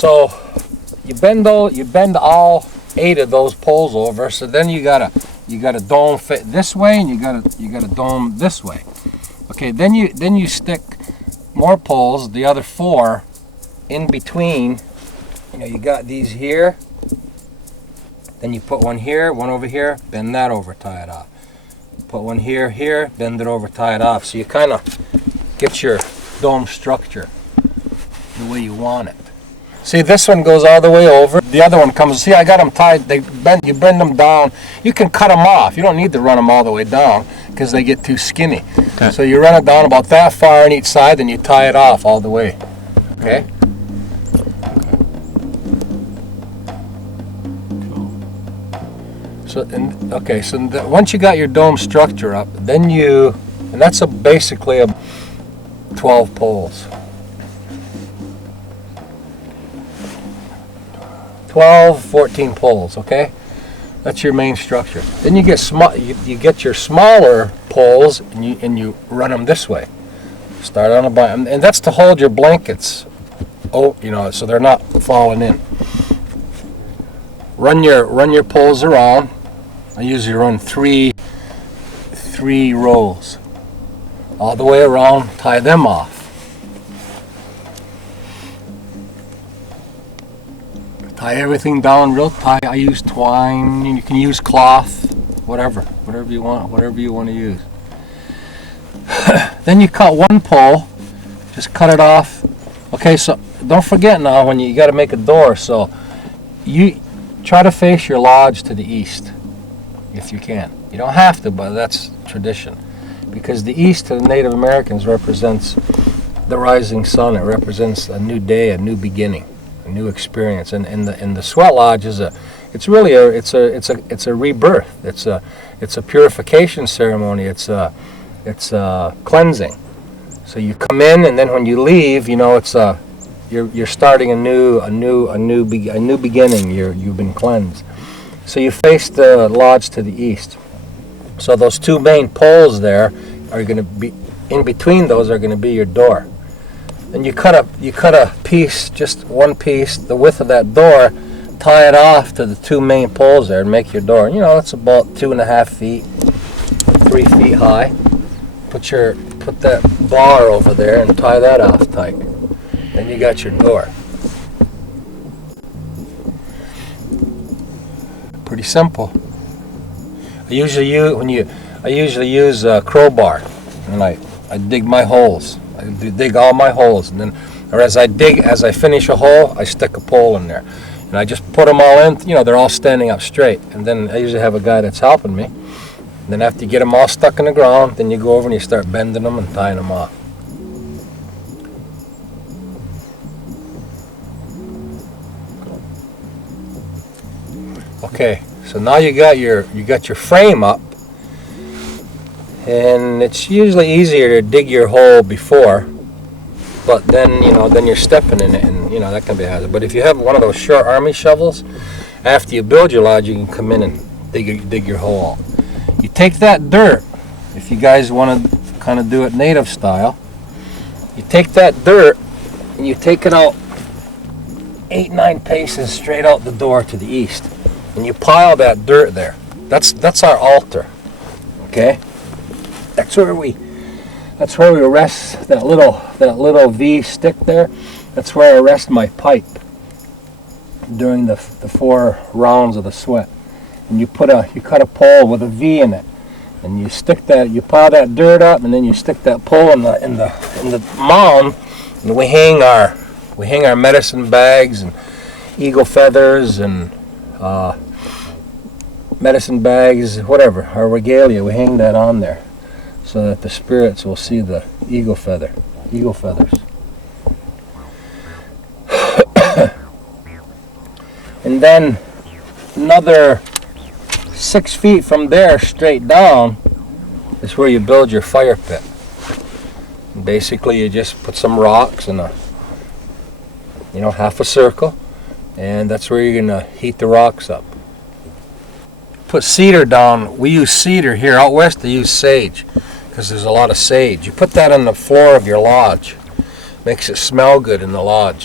So you bend all 8 of those poles over. So then you got a dome fit this way, and you got a dome this way. Okay, then you stick more poles, the other 4, in between. You got these here. Then you put one here, one over here, bend that over, tie it off. Put one here, bend it over, tie it off. So you kind of get your dome structure the way you want it. See, this one goes all the way over. The other one comes, see, I got them tied. You bend them down. You can cut them off. You don't need to run them all the way down because they get too skinny. Okay. So you run it down about that far on each side, then you tie it off all the way. Okay? So, once you got your dome structure up, then and that's basically 12 poles. 12, 14 poles, okay? That's your main structure. Then you get you get your smaller poles, and you run them this way. Start on the bottom, and that's to hold your blankets, so they're not falling in. Run your poles around. I usually run three rows all the way around. Tie them off. Tie everything down real tight. I use twine. You can use cloth, whatever you want to use. Then you cut one pole. Just cut it off. Okay, so don't forget now when you got to make a door. So you try to face your lodge to the east, if you can. You don't have to, but that's tradition. Because the east to the Native Americans represents the rising sun. It represents a new day, a new beginning, a new experience. And the sweat lodge is it's a rebirth. It's a purification ceremony. It's a cleansing. So you come in, and then when you leave, you're starting a new beginning. You've been cleansed. So you face the lodge to the east. So those 2 main poles there are going to be, in between those are going to be your door. And you cut a piece, just one piece, the width of that door, tie it off to the 2 main poles there, and make your door. It's about 2.5 feet, 3 feet high. Put that bar over there and tie that off tight. Then you got your door. Pretty simple. I usually use a crowbar, and I dig my holes. I dig all my holes, and then, or as I finish a hole, I stick a pole in there, and I just put them all in. They're all standing up straight, and then I usually have a guy that's helping me. And then after you get them all stuck in the ground, then you go over and you start bending them and tying them off. Okay, so now you got your frame up, and it's usually easier to dig your hole before, but then you're stepping in it, and that can be a hazard. But if you have one of those short army shovels, after you build your lodge, you can come in and dig your hole. You take that dirt, if you guys want to kind of do it native style. You take that dirt and you take it out 8-9 paces straight out the door to the east. And you pile that dirt there. That's our altar. Okay? That's where we rest that little V stick there. That's where I rest my pipe during the 4 rounds of the sweat. And you cut a pole with a V in it. And you pile that dirt up, and then you stick that pole in the mound, and we hang our medicine bags and eagle feathers and medicine bags, whatever, our regalia, we hang that on there so that the spirits will see the eagle feathers. And then another 6 feet from there straight down is where you build your fire pit. And basically you just put some rocks in half a circle, and that's where you're going to heat the rocks up. Put cedar down. We use cedar here. Out west they use sage because there's a lot of sage. You put that on the floor of your lodge. Makes it smell good in the lodge.